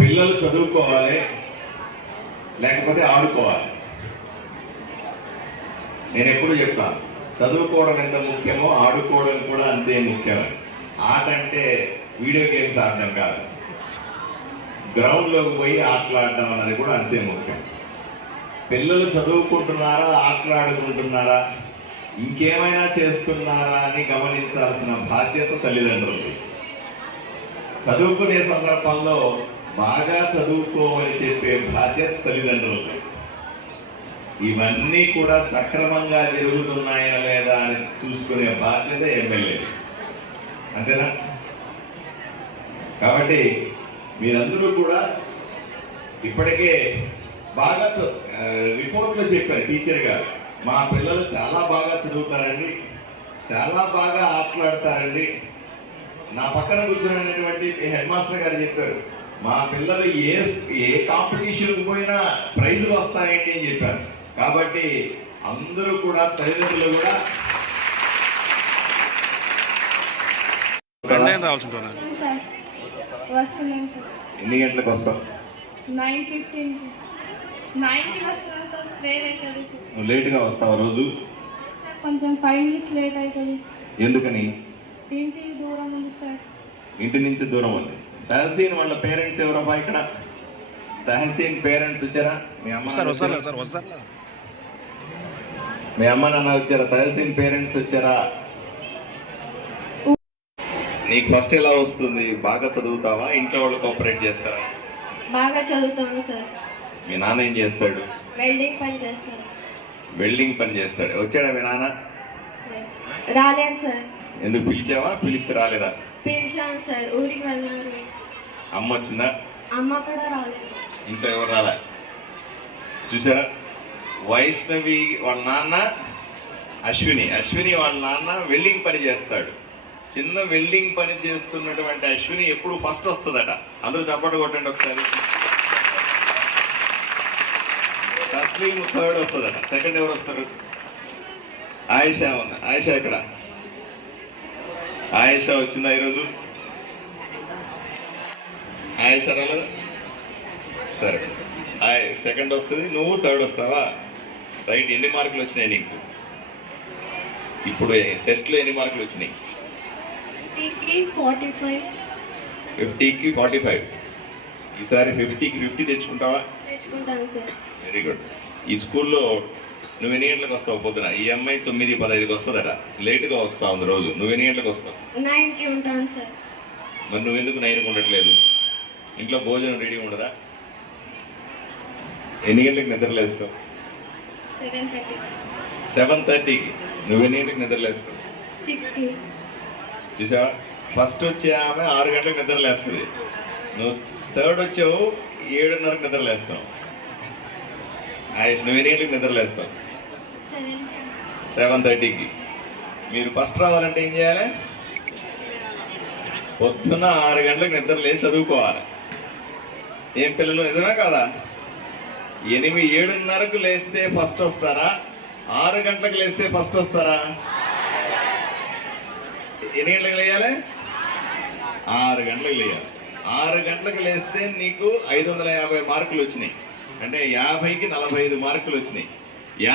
పిల్లలు చదువుకోవాలి లేకపోతే ఆడుకోవాలి. నేను ఎప్పుడు చెప్తాను చదువుకోవడం ఎంత ముఖ్యమో ఆడుకోవడం కూడా అంతే ముఖ్యమని ఆట అంటే వీడియో గేమ్స్ ఆడడం కాదు. గ్రౌండ్లోకి పోయి ఆటలాడడం అనేది కూడా అంతే ముఖ్యం. పిల్లలు చదువుకుంటున్నారా ఆటలాడుకుంటున్నారా ఇంకేమైనా చేస్తున్నారా అని గమనించాల్సిన బాధ్యత తల్లిదండ్రులది. చదువుకునే సందర్భంలో బాగా చదువుకోమని చెప్పే బాధ్యత తల్లిదండ్రులు ఇవన్నీ కూడా సక్రమంగా జరుగుతున్నాయా లేదా అని చూసుకునే బాధ్యత ఎమ్మెల్యే. అంతేనా? కాబట్టి మీరందరూ కూడా ఇప్పటికే బాగా రిపోర్ట్లో చెప్పారు టీచర్ గారు. మా పిల్లలు చాలా బాగా చదువుతారండి. చాలా బాగా ఆటలాడతారండి. నా పక్కన కూర్చున్నటువంటి హెడ్ మాస్టర్ గారు చెప్పారు మా పిల్లలు ఏ ఏ కాంపిటీషన్ పోయినా ప్రైజులు వస్తాయండి అని చెప్పారు. కాబట్టి అందరూ కూడా తల్లిదండ్రులు కూడా ఎన్ని గంటలకు వస్తాం నైన్ ఫిఫ్టీన్ నైన్కి వస్తున్నాను సార్ లేట్ అవుతుంది. నువ్వు లేటుగా వస్తావు రోజు? కొంచెం ఫైవ్ మినిట్స్ లేట్ అవుతుంది. ఎందుకని? ఇంటికి దూరం ఉంది సార్. ఇంటి నుంచి దూరం ఉంది. తహసీన్ వాళ్ళ పేరెంట్స్ ఎవరబ్బా ఇక్కడ? తహసీన్ పేరెంట్స్ వచ్చారా? మీ అమ్మ మీ అమ్మ నాన్న వచ్చారా? తహసీన్ పేరెంట్స్ వచ్చారా? నీకు ఫస్ట్ ఎలా వస్తుంది? బాగా చదువుతావా? ఇంట్లో వాళ్ళు కోఆపరేట్ చేస్తారా? బాగా చదువుతాను సార్. మీ నాన్న ఏం చేస్తాడు? వెల్డింగ్ పని చేస్తాను వెల్డింగ్ పని చేస్తాడు. వచ్చాడా మీ నాన్న? రాలేదు సార్. ఎందుకు పిలిచావా? పిలిస్తే రాలేదా? పిలిచాను సార్. ఊరికి వెళ్ళాను అమ్మ వచ్చిందా? అమ్మ కూడా రాలేదు. ఇంట్లో ఎవరు రాలే? చూసారా వైష్ణవి వాళ్ళ నాన్న అశ్విని. అశ్విని వాళ్ళ నాన్న వెల్డింగ్ పని చేస్తాడు. చిన్న వెల్డింగ్ పని చేస్తున్నటువంటి అశ్విని ఎప్పుడు ఫస్ట్ వస్తుందట. అందరూ చప్పట్లు కొట్టండి ఒకసారి. తస్లీం థర్డ్ వస్తుందట. సెకండ్ ఎవరు వస్తారు? ఆయిషా ఉంది ఆయిషా ఇక్కడ ఆయిషా వచ్చిందా ఈరోజు? ఆయిషా రాలేదా సరే. ఆయ్ సెకండ్ వస్తుంది. నువ్వు థర్డ్ వస్తావా? రైట్ ఎన్ని మార్కులు వచ్చినాయి నీకు? ఇప్పుడు టెస్ట్లో ఎన్ని మార్కులు వచ్చినాయి? ఫిఫ్టీకి ఫార్టీ ఫైవ్. ఈసారి ఫిఫ్టీకి ఫిఫ్టీ తెచ్చుకుంటావా? సార్. వెరీ గుడ్ ఈ స్కూల్లో నువ్వు ఎన్ని గంటలకు వస్తావు పొద్దున? ఈ అమ్మాయి తొమ్మిది పదహైదుకి వస్తుందట. లేటుగా వస్తావు రోజు నువ్వు ఎన్ని గంటలకు వస్తావు? సార్. మరి నువ్వెందుకు నైన్కి ఉండట్లేదు? ఇంట్లో భోజనం రెడీ ఉండదా? ఎన్ని గంటలకు నిద్రలేస్తావు సెవెన్ థర్టీ సెవెన్ థర్టీకి నువ్వు ఎన్ని గంటలకు నిద్రలేస్తావు చూసావా? ఫస్ట్ వచ్చే ఆమె ఆరు గంటలకు నిద్ర లేస్తుంది. నువ్వు థర్డ్ వచ్చావు ఏడున్నరకు నిద్ర లేస్తావు. ఆయుష్ నువ్వు ఎన్ని గంటలకు నిద్ర లేస్తావు? సెవెన్ సెవెన్ థర్టీకి మీరు ఫస్ట్ రావాలంటే ఏం చేయాలి? పొద్దున్న ఆరు గంటలకు నిద్ర లేచి చదువుకోవాలి. ఏం పిల్లలు నిజమే కాదా? ఎనిమిది ఏడున్నరకు లేస్తే ఫస్ట్ వస్తారా? ఆరు గంటలకు లేస్తే ఫస్ట్ వస్తారా? ఎన్ని గంటలకు లేయాలి? ఆరు గంటలకు లేయాలి. ఆరు గంటలకు లేస్తే నీకు ఐదు వందల యాభై మార్కులు వచ్చినాయి. అంటే యాభైకి నలభై ఐదు మార్కులు వచ్చినాయి.